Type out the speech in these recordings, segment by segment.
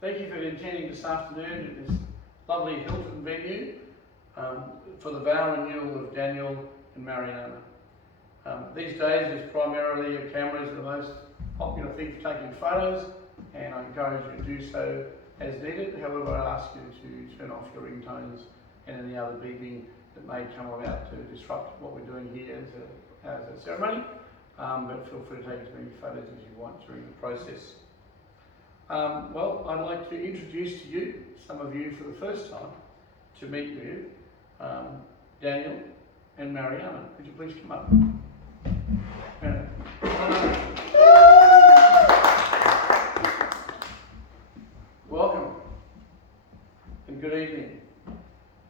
Thank you for attending this afternoon at this lovely Hilton venue for the vow renewal of Daniel and Mariana. These days it's primarily your cameras are the most popular thing for taking photos, and I encourage you to do so as needed. However, I ask you to turn off your ringtones and any other beeping that may come about to disrupt what we're doing here as a ceremony, but feel free to take as many photos as you want during the process. Well, I'd like to introduce to you, some of you for the first time, to meet with Daniel and Mariana. Could you please come up? Welcome and good evening.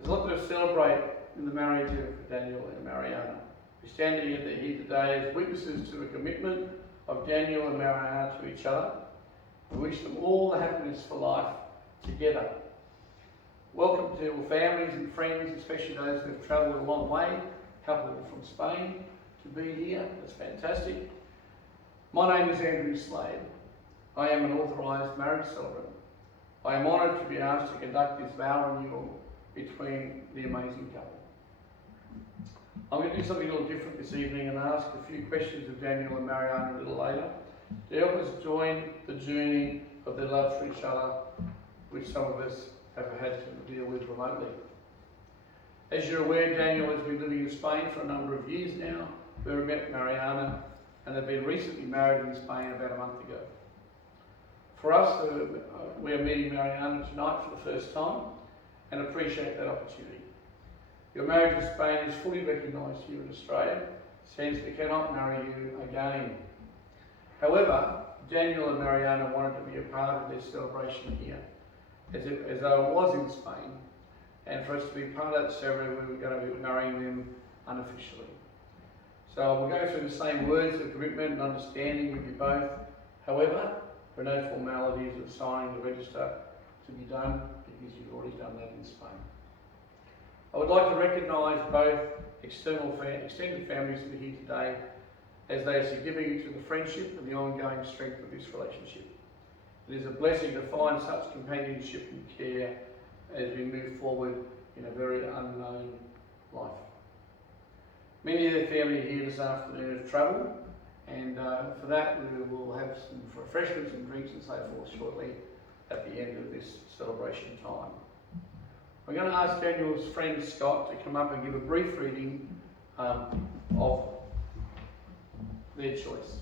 There's a lot to celebrate in the marriage of Daniel and Mariana. We stand here today as witnesses to the commitment of Daniel and Mariana to each other. We wish them all the happiness for life together. Welcome to all families and friends, especially those who have travelled a long way, a couple from Spain, to be here. That's fantastic. My name is Andrew Slade. I am an authorised marriage celebrant. I am honoured to be asked to conduct this vow renewal between the amazing couple. I'm going to do something a little different this evening and ask a few questions of Daniel and Mariana a little later, to help us join the journey of their love for each other, which some of us have had to deal with remotely. As you're aware, Daniel has been living in Spain for a number of years now, where we met Mariana, and they've been recently married in Spain about a month ago. For us, we are meeting Mariana tonight for the first time and appreciate that opportunity. Your marriage in Spain is fully recognised here in Australia, since we cannot marry you again. However, Daniel and Mariana wanted to be a part of this celebration here, as though it was in Spain, and for us to be part of that ceremony, we were going to be marrying them unofficially. So we'll go through the same words of commitment and understanding with you both. However, there are no formalities of signing the register to be done, because you've already done that in Spain. I would like to recognise both extended families who are here today, as they are significant to the friendship and the ongoing strength of this relationship. It is a blessing to find such companionship and care as we move forward in a very unknown life. Many of their family here this afternoon have travelled, and for that we will have some refreshments and drinks and so forth shortly at the end of this celebration time. I'm going to ask Daniel's friend Scott to come up and give a brief reading of their choice.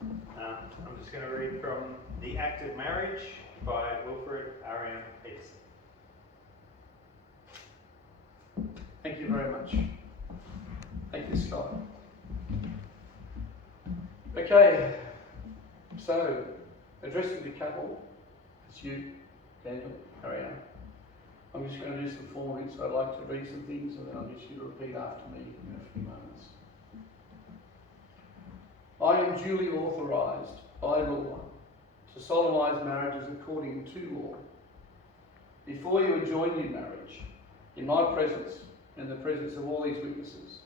I'm just going to read from The Act of Marriage by Wilfred Arian Peterson. Thank you very much. Thank you, Scott. Okay, so addressing the couple, it's you, Daniel, Ariane. I'm just going to do some forming, so I'd like to read some things and then I'll get you to repeat after me in a few moments. I am duly authorised by law to solemnise marriages according to law. Before you are joined in marriage, in my presence and the presence of all these witnesses,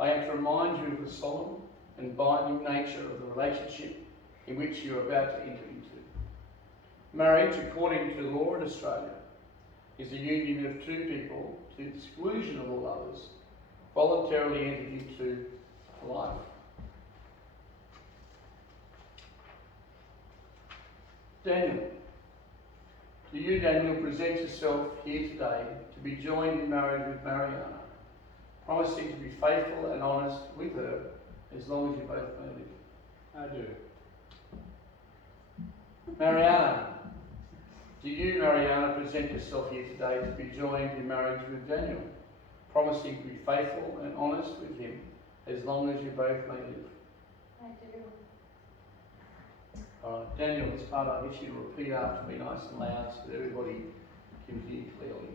I am to remind you of the solemn and binding nature of the relationship in which you are about to enter into. Marriage, according to law in Australia, is a union of two people to the exclusion of all others, voluntarily entered into for life. Daniel, do you, Daniel, present yourself here today to be joined in marriage with Mariana, promising to be faithful and honest with her as long as you both may live? I do. Mariana, do you, Mariana, present yourself here today to be joined in marriage with Daniel, promising to be faithful and honest with him as long as you both may live? I do. Alright, Daniel, this part I get you to repeat after me nice and loud so that everybody can hear clearly.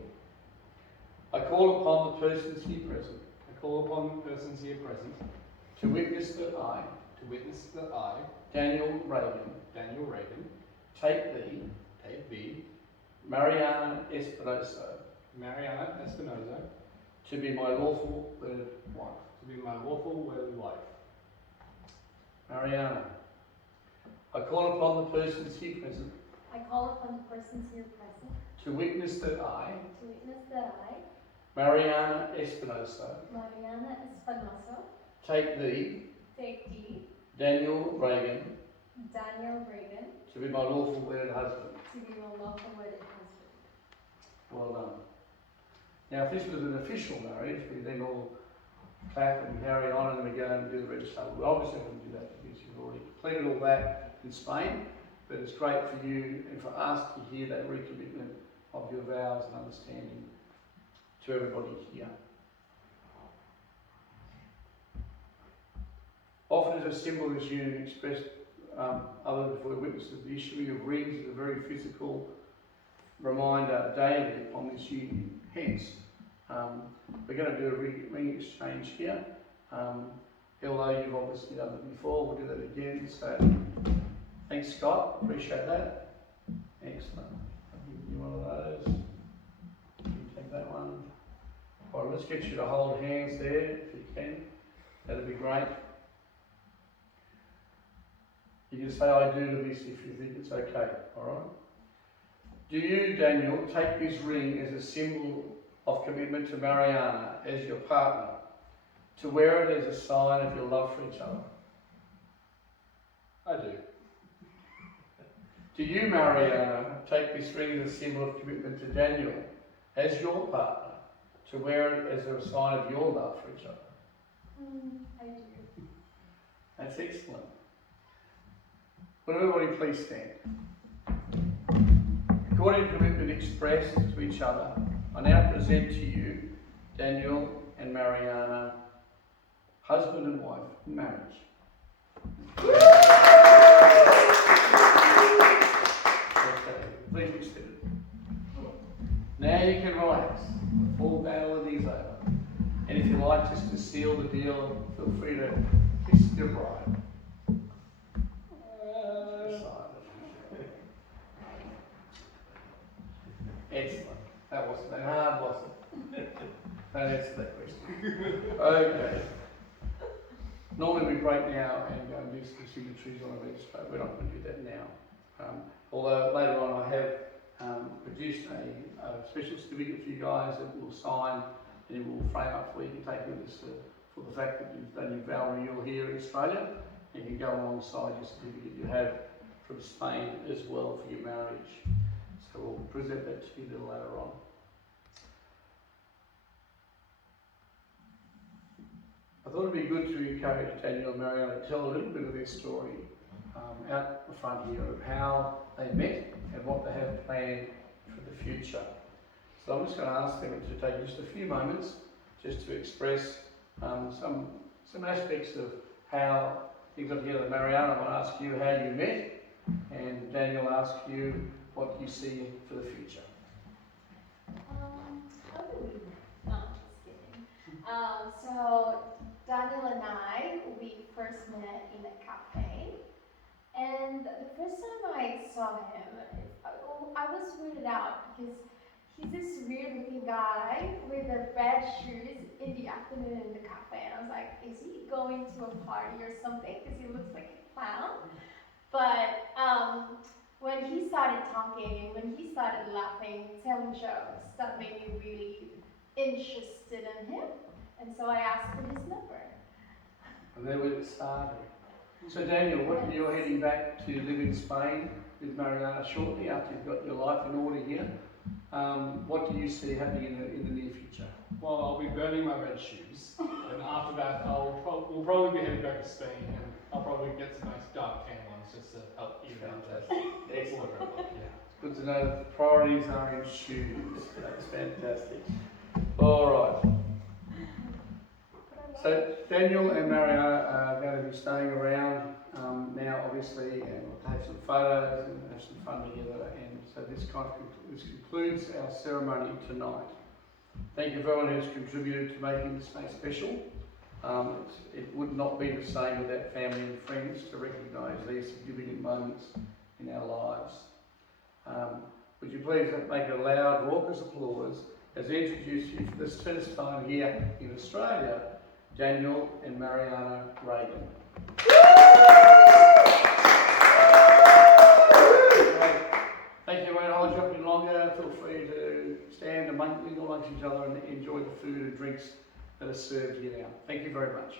I call upon the persons here present. I call upon the persons here present To witness that I, Daniel Reagan, Reagan, take thee, Mariana Espinosa, to be my lawful wedded wife. to be my lawful wedded wife. Mariana, I call upon the persons here present I call upon the persons here present to witness that I, I, Mariana Espinosa, Mariana Espinosa, take thee, take thee, Daniel Reagan, Daniel Reagan, to be my lawful wedded husband. to be my lawful wedded husband. Well done. Now, if this was an official marriage, we then all clap and carry on and we go and do the register. We obviously wouldn't do that because you've already completed all that in Spain, but it's great for you and for us to hear that recommitment of your vows and understanding to everybody here. Often as a symbol, this union expressed other before the witnesses, the issuing of rings is a very physical reminder daily upon this union. Hence, we're going to do a ring exchange here. Although you've obviously done it before, we'll do that again. So, thanks, Scott. Appreciate that. Excellent. I'll give you one of those. You take that one. All right, let's get you to hold hands there if you can. That'd be great. You can say I do to this if you think it's okay. All right. Do you, Daniel, take this ring as a symbol of commitment to Mariana as your partner, to wear it as a sign of your love for each other? I do. Do you, Mariana, take this ring as a symbol of commitment to Daniel as your partner, to wear it as a sign of your love for each other? I do. That's excellent. Will everybody please stand? According to commitment expressed to each other, I now present to you Daniel and Mariana, husband and wife in marriage. Okay, please be seated. Now you can relax. The full battle is over. And if you like just to seal the deal, feel free to kiss your bride. Excellent. That wasn't that hard, was it? Don't answer that question. Okay. Normally we break now and go and do some signatories on a register. We're not going to do that now. Although later on I have produced a special certificate for you guys that we'll sign and it will frame up for you. You can take with us for the fact that you've done your vow renewal here in Australia, and you can go alongside your certificate you have from Spain as well for your marriage. So we'll present that to you a little later on. I thought it'd be good to encourage Daniel and Mariana to tell a little bit of their story out the front here of how they met and what they have planned for the future. So I'm just going to ask them to take just a few moments just to express some aspects of how you got together. Mariana, I want to ask you how you met, and Daniel will ask you what you see for the future. How do we met? No, I'm just kidding. So Daniel and I, we first met in a cafe, and the first time I saw him, I was weirded out because he's this weird-looking guy with the red shoes in the afternoon in the cafe, and I was like, is he going to a party or something? Because he looks like a clown. But when he started talking, when he started laughing, telling jokes, that made me really interested in him. And so I asked for his number. And then it started. So Daniel, you're heading back to live in Spain with Mariana shortly after you've got your life in order here. What do you see happening in the near future? Well, I'll be burning my red shoes, and after that, we'll probably be heading back to Spain, and I'll probably get some nice dark tan ones just to help even out that. Excellent. Yeah. It's good to know that the priorities are in shoes. That's fantastic. All right. So Daniel and Mariana are going to be staying around now, obviously, and we'll have some photos and have some fun together. And so this concludes our ceremony tonight. Thank you everyone who's contributed to making this day special. It would not be the same without family and friends to recognise these significant moments in our lives. Would you please make a loud, raucous applause as I introduce you for this first time here in Australia, Daniel and Mariana Reagan. Great. mingle amongst each other and enjoy the food and drinks that are served here now. Thank you very much.